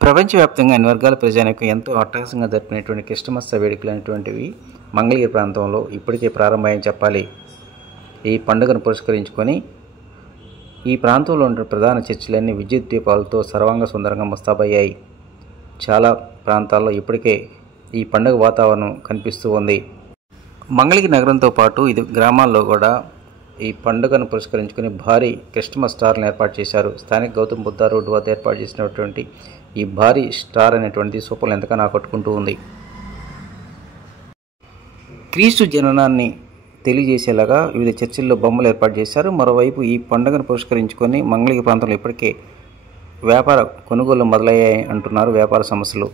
ప్రపంచవ్యాప్తంగా అన్ని వర్గాల ప్రజానికి ఎంతో అట్టహాసంగా జరిపినటువంటి క్రిస్టమస్ వేడుకలు అనేటువంటివి మంగళగిరి ప్రాంతంలో ఇప్పటికే ప్రారంభమని చెప్పాలి. ఈ పండుగను పురస్కరించుకొని ఈ ప్రాంతంలో ఉన్న ప్రధాన చర్చిలన్నీ విద్యుత్ దీపాలతో సర్వాంగ సుందరంగా ముస్తాబయ్యాయి. చాలా ప్రాంతాల్లో ఇప్పటికే ఈ పండుగ వాతావరణం కనిపిస్తూ ఉంది. మంగళగిరి నగరంతో పాటు ఇది గ్రామాల్లో కూడా ఈ పండుగను పురస్కరించుకొని భారీ క్రిస్టమస్ స్టార్లను ఏర్పాటు చేశారు. స్థానిక గౌతమ్ బుద్ధ రోడ్డు వద్ద ఏర్పాటు చేసినటువంటి ఈ భారీ స్టార్ అనేటువంటిది సూపర్లు ఎంతగానో ఆకట్టుకుంటూ ఉంది. క్రీస్తు జననాన్ని తెలియజేసేలాగా వివిధ చర్చిల్లో బొమ్మలు ఏర్పాటు చేశారు. మరోవైపు ఈ పండుగను పురస్కరించుకొని మంగళగిరి ప్రాంతంలో ఇప్పటికే వ్యాపార కొనుగోలు మొదలయ్యాయి అంటున్నారు వ్యాపార సంస్థలు.